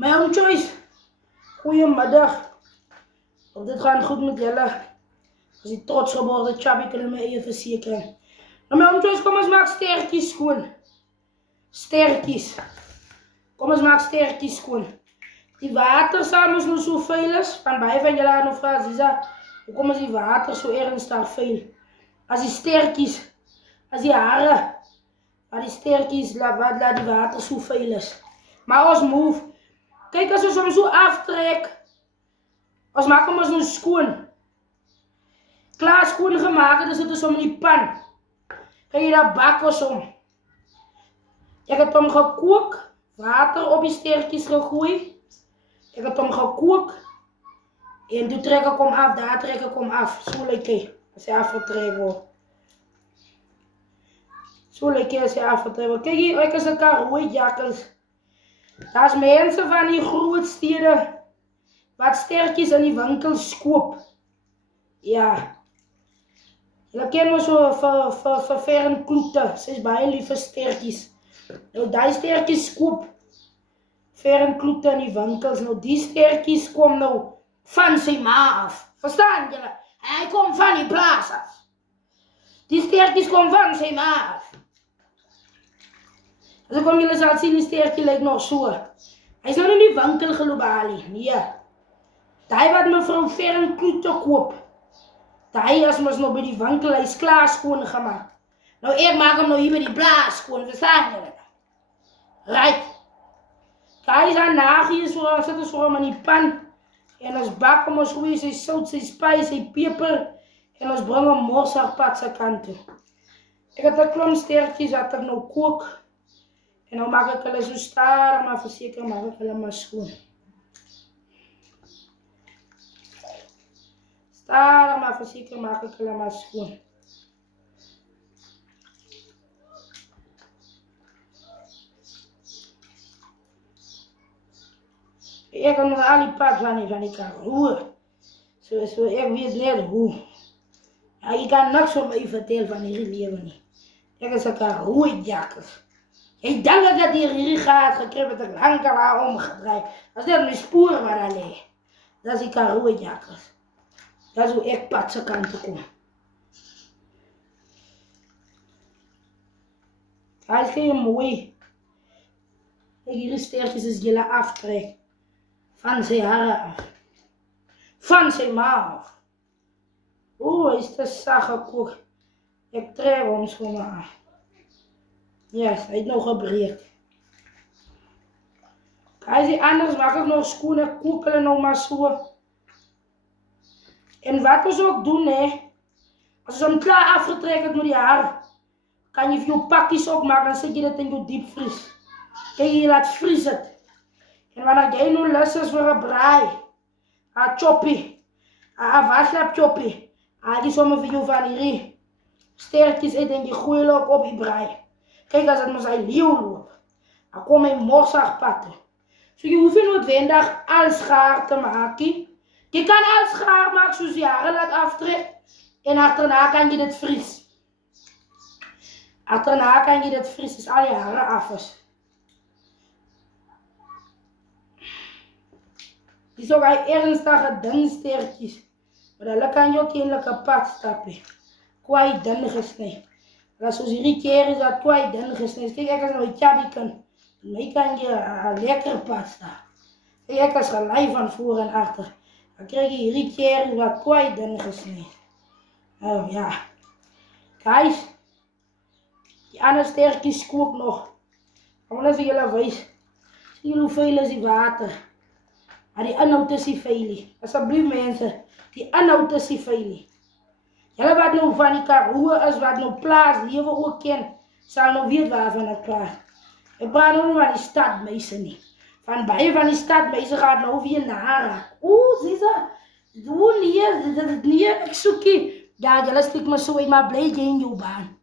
My own choice. Goeiemiddag. Of dit gaan goed met julle. As die trots geworden chubby kan in my eie versekering. Nou my own choice, kom ons maak sterkies skoon. Sterkies. Kom ons maak sterkies skoon. Die water saam is nou so vuil is. Van baie van julle gaan nou vra, Ziza, hoekom is die water so ernstig vuil? As die sterkies, as die hare, waar die sterkies laat die water so vuil is. Maar ons move. Kijk, as ons hom so aftrek, ons maak hom ons nou skoon. Klaar skoon gemaakt, dan sit ons hom in die pan. Kijk, hier dat bak ons hom. Ek het hom gekook, water op die sterkies gegooi. Ek het hom gekook. En toe trek ek hom af, daar trek ek hom af. So lyk hy, as hy afgetrek word. So lyk hy as hy afgetrek word. Kijk hier, ek is een Karoo jakkels. Daar is mense van die groot stede wat sterkies in die winkels koop. Ja. Julle ken my so vir Fern Kloete. Sy is baie lief vir sterkies. Nou die sterkies koop Fern Kloete in die winkels. Nou die sterkies kom nou van sy ma af. Verstaan julle? Hy kom van die plaas af. Die sterkies kom van sy ma af. As ek kom julle sal sien, die sterkie lyk nog so. Hy is nou in die winkel geloop Ali. Nee. Die wat mevrou Fern Kloete koop. Die as ons nou by die winkel, hy is klaar skoon gemaakt. Nou ek maak hom nou hier by die blaas skoon, verstaan julle? Right. Die is aan nagies, so sit ons voor hom in die pan. En ons bak hom, ons gooi sy sout, sy spijs, sy peper. En ons bring hom morsagpad sy kant toe. Ek het 'n klomp sterkies wat ek nou kook. En nou maak ek hulle so stadig, maar verseker maak ek hulle maar skoon. Stadig, maar verseker maak ek hulle maar skoon. Ek kan nog al die pad van die Karoo. So ek weet net hoe. Ja, ek kan niks van my vertel van hierdie lewe nie. Ek is 'n Karoo jakkels. Jy dink dat hierdie gaat gekry het ek lang al omgedraai. As dit my spoor wat daar lê. Dat is die Karoo jakkels. Dat is hoe ek pad se kant toe kom. Hy is geen mooi. Ek hierdie sterkies is julle aftrek. Van sy hare af. Van sy ma af. Hy is te sag gekook. Ek trek hom so maar af. Yes, hy het nog gebreek. As die anders maak ek nog skoon, ek kook hulle nou maar so. En wat ons ook doen, as ons hom klaar afgetrek het met die haar, kan jy vir jou pakkies ook maak, dan sit jy dit in jou diepvries. Kijk, jy laat vries het. En wanneer jy nou lus is vir 'n braai, 'n choppie, 'n waslap choppie, haal jy sommer vir jou van hierdie sterkies uit en jy gooi hulle ook op die braai. Kijk, as het met sy leeuw loop, dan kom hy morsagpad toe. So jy hoef nie noodwendig alles gaar te maak. Jy kan alles gaar maak soos jy hare laat aftrek en achterna kan jy dit vries. Achterna kan jy dit vries as al die hare af is. Die is ook al ernstige dun sterkies, maar hulle kan jy ook eindelijk 'n pad stap. Kwaai dun gesny. Dat soos hierdie keer is dat kwaai dun gesny. Kijk, ek is nou 'n chubby kind. My kan jy 'n lekker pasta. Ek is gelei van voor en agter. Dan krijg je hierdie keer wat kwaai dun gesny. Oh ja. Guys, die ander sterkies kook nog. Ek wil net vir julle wys. Sien julle hoe vuil is die water? Maar die inhoud is nie vuil nie. Asseblief mense, die inhoud is nie vuil nie. Julle wat nou van die Karoo is, wat nou plaas lewe ook ken, sal nou weet waarvan ek praat. Ek praat nou nie van die stadmeise nie. Van baie van die stadmeise gaat nou weer naraak. Ziza, nee, ek soekie. Ja, julle stik my so uit, maar bly jy in jou baan.